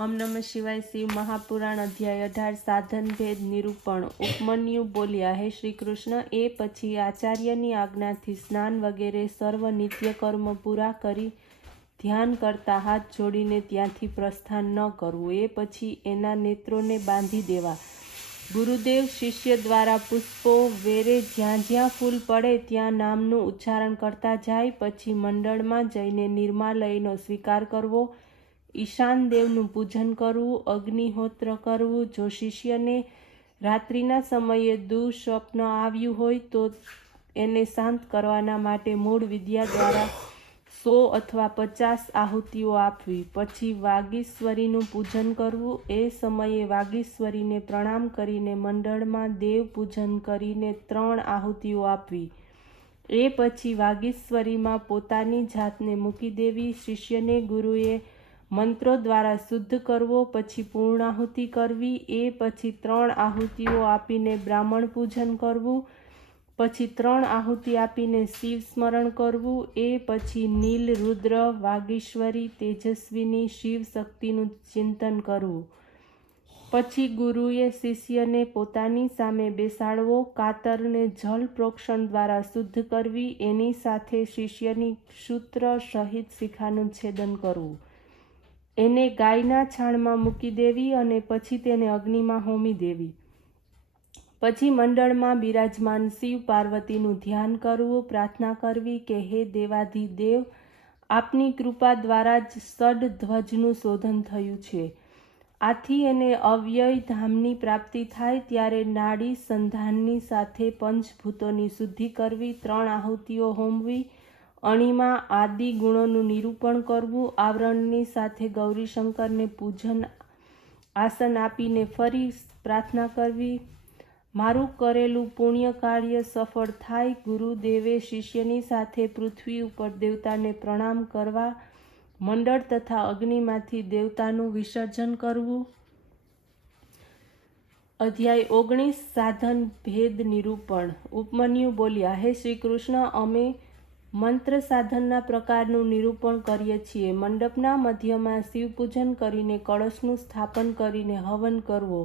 ઓમ નમઃ શિવાય। શિવ મહાપુરાણ અધ્યાય 18 સાધન ભેદ નિરૂપણ। ઉપમન્યુ બોલ્યા, હે શ્રી કૃષ્ણ, એ પછી આચાર્યની આજ્ઞાથી સ્નાન વગેરે સર્વ નિત્ય કર્મ પૂરા કરી ધ્યાન કરતા હાથ જોડીને ત્યાંથી પ્રસ્થાન ન કરવું। એ પછી એના નેત્રોને બાંધી દેવા। ગુરુદેવ શિષ્ય દ્વારા પુષ્પો વેરે જ્યાં જ્યાં ફૂલ પડે ત્યાં નામનું ઉચ્ચારણ કરતા જાય। પછી મંડળમાં જઈને નિર્માલયનો સ્વીકાર કરવો, ઈશાન દેવનું પૂજન કરવું, અગ્નિહોત્ર કરવું। જો શિષ્યને રાત્રિના સમયે દુઃસ્વપ્ન આવ્યું હોય તો એને શાંત કરવાના માટે મૂળ વિદ્યા દ્વારા 100 અથવા 50 આહુતિઓ આપવી। પછી વાગીશ્વરીનું પૂજન કરવું। એ સમયે વાગીશ્વરીને પ્રણામ કરીને મંડળમાં દેવ પૂજન કરીને 3 આહુતિઓ આપવી। એ પછી વાગીશ્વરીમાં પોતાની જાતને મૂકી દેવી। શિષ્યને ગુરુએ મંત્રો દ્વારા શુદ્ધ કરવો, પછી પૂર્ણાહુતિ કરવી। એ પછી 3 આહુતિઓ આપીને બ્રાહ્મણ પૂજન કરવું, પછી 3 આહુતિ આપીને શિવ સ્મરણ કરવું। એ પછી નીલ, રુદ્ર, વાગીશ્વરી, તેજસ્વીની શિવ શક્તિનું ચિંતન કરવું। પછી ગુરુએ શિષ્યને પોતાની સામે બેસાડવો, કાતરને જલ પ્રોક્ષણ દ્વારા શુદ્ધ કરવી। એની સાથે શિષ્યની સૂત્ર સહિત શિખાનું છેદન કરવું, એને ગાયના છાણમાં મૂકી દેવી અને પછી તેને અગ્નિમાં હોમી દેવી। પછી મંડળમાં બિરાજમાન શિવ પાર્વતીનું ધ્યાન કરવું, પ્રાર્થના કરવી કે હે દેવાધિદેવ, આપની કૃપા દ્વારા જ ષડધ્વજનું શોધન થયું છે। આથી એને અવ્યય ધામની પ્રાપ્તિ થાય। ત્યારે નાડી સંધાનની સાથે પંચભૂતોની શુદ્ધિ કરવી, 3 આહુતિઓ હોમવી, અણિમા આદિ ગુણોનું નિરૂપણ કરવું, આવરણની સાથે ગૌરીશંકરને પૂજન આસન આપીને ફરી પ્રાર્થના કરવી, મારું કરેલું પુણ્ય કાર્ય સફળ થાય। ગુરુદેવે શિષ્યની સાથે પૃથ્વી ઉપર દેવતાને પ્રણામ કરવા, મંડળ તથા અગ્નિમાંથી દેવતાનું વિસર્જન કરવું। અધ્યાય 19 સાધન ભેદ નિરૂપણ। ઉપમન્યુ બોલ્યા, હે શ્રી કૃષ્ણ, અમે મંત્ર સાધનના પ્રકારનું નિરૂપણ કરીએ છીએ। મંડપના મધ્યમાં શિવપૂજન કરીને કળશનું સ્થાપન કરીને હવન કરવો,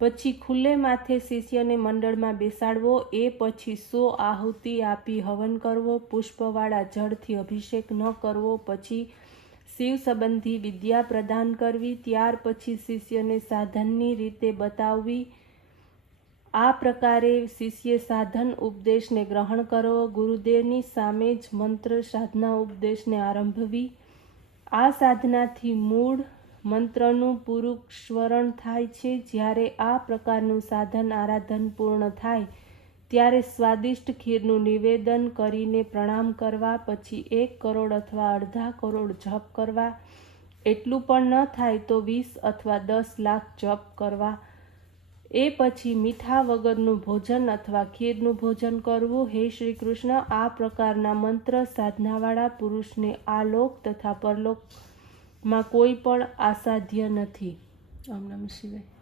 પછી ખુલ્લે માથે શિષ્યને મંડળમાં બેસાડવો। એ પછી 100 આહુતિ આપી હવન કરવો, પુષ્પવાળા જળથી અભિષેક ન કરવો, પછી શિવ સંબંધી વિદ્યા પ્રદાન કરવી। ત્યાર પછી શિષ્યને સાધનની રીતે બતાવવી। આ પ્રકારે શિષ્ય સાધન ઉપદેશને ગ્રહણ કરવો, ગુરુદેવની સામે જ મંત્ર સાધના ઉપદેશને આરંભવી। આ સાધનાથી મૂળ મંત્રનું પુરુષવરણ થાય છે। જ્યારે આ પ્રકારનું સાધન આરાધન પૂર્ણ થાય ત્યારે સ્વાદિષ્ટ ખીરનું નિવેદન કરીને પ્રણામ કરવા, પછી 1 કરોડ અથવા અડધા કરોડ જપ કરવા, એટલું પણ ન થાય તો 20 અથવા 10 લાખ જપ કરવા। એ પછી મીઠા વગરનું ભોજન અથવા ખીરનું ભોજન કરવું। હે શ્રી કૃષ્ણ, આ પ્રકારના મંત્ર સાધનાવાળા પુરુષને આ લોક તથા પરલોકમાં કોઈ પણ અસાધ્ય નથી। ઓમ નમઃ શિવાય।